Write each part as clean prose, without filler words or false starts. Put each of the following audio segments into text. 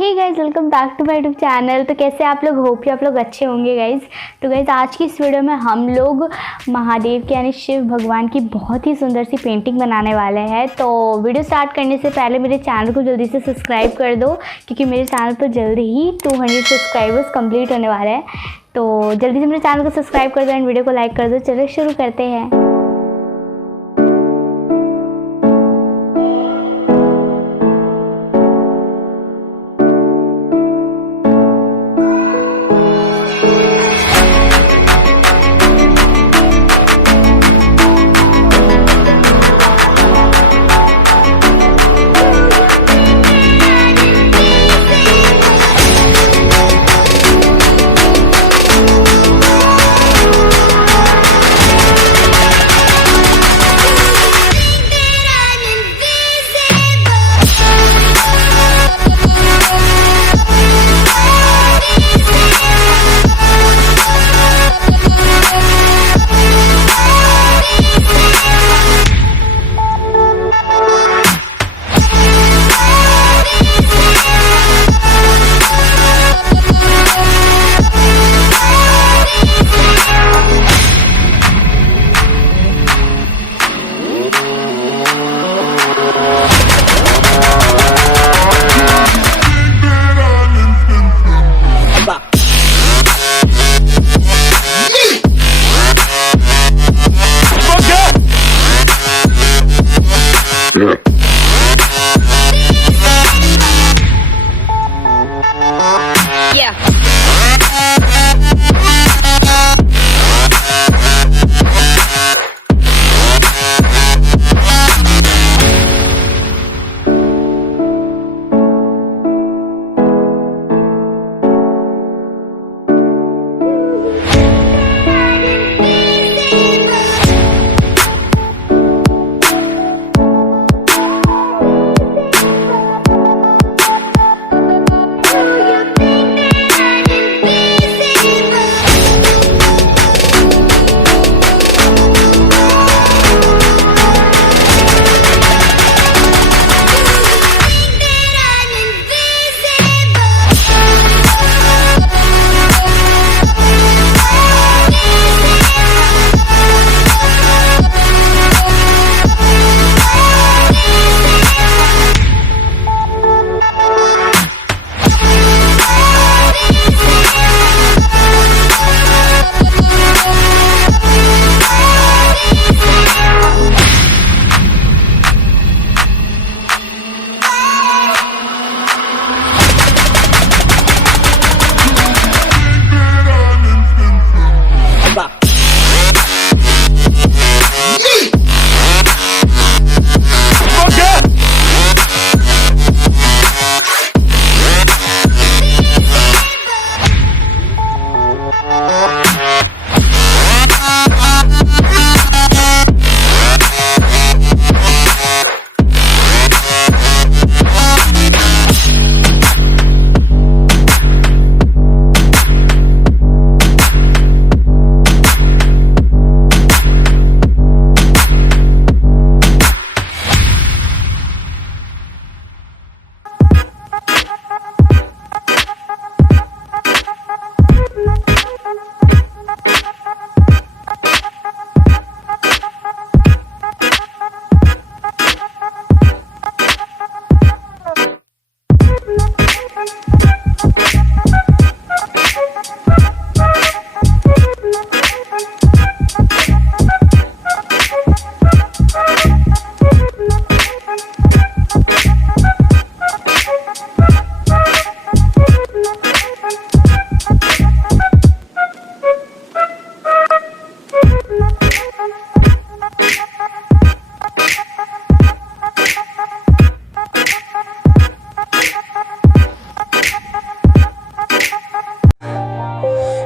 Hey guys, welcome back to my YouTube channel. तो कैसे आप लोग, होप कि आप लोग अच्छे होंगे गाइज। तो गाइज आज की इस वीडियो में हम लोग महादेव के यानी शिव भगवान की बहुत ही सुंदर सी पेंटिंग बनाने वाले हैं। तो वीडियो स्टार्ट करने से पहले मेरे चैनल को जल्दी से सब्सक्राइब कर दो, क्योंकि मेरे चैनल पर जल्दी ही 200 सब्सक्राइबर्स कंप्लीट होने वाले हैं। तो जल्दी से मेरे चैनल को सब्सक्राइब कर दो एंड वीडियो को लाइक कर दो। चलो शुरू करते हैं।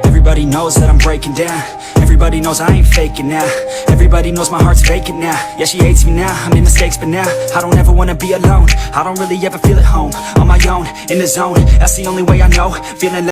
Everybody knows that I'm breaking down. Everybody knows I ain't faking now. Everybody knows my heart's vacant now. Yeah, she hates me now, I made mistakes but now I don't ever wanna be alone. I don't really ever feel at home. On my own, in the zone, that's the only way I know. Feeling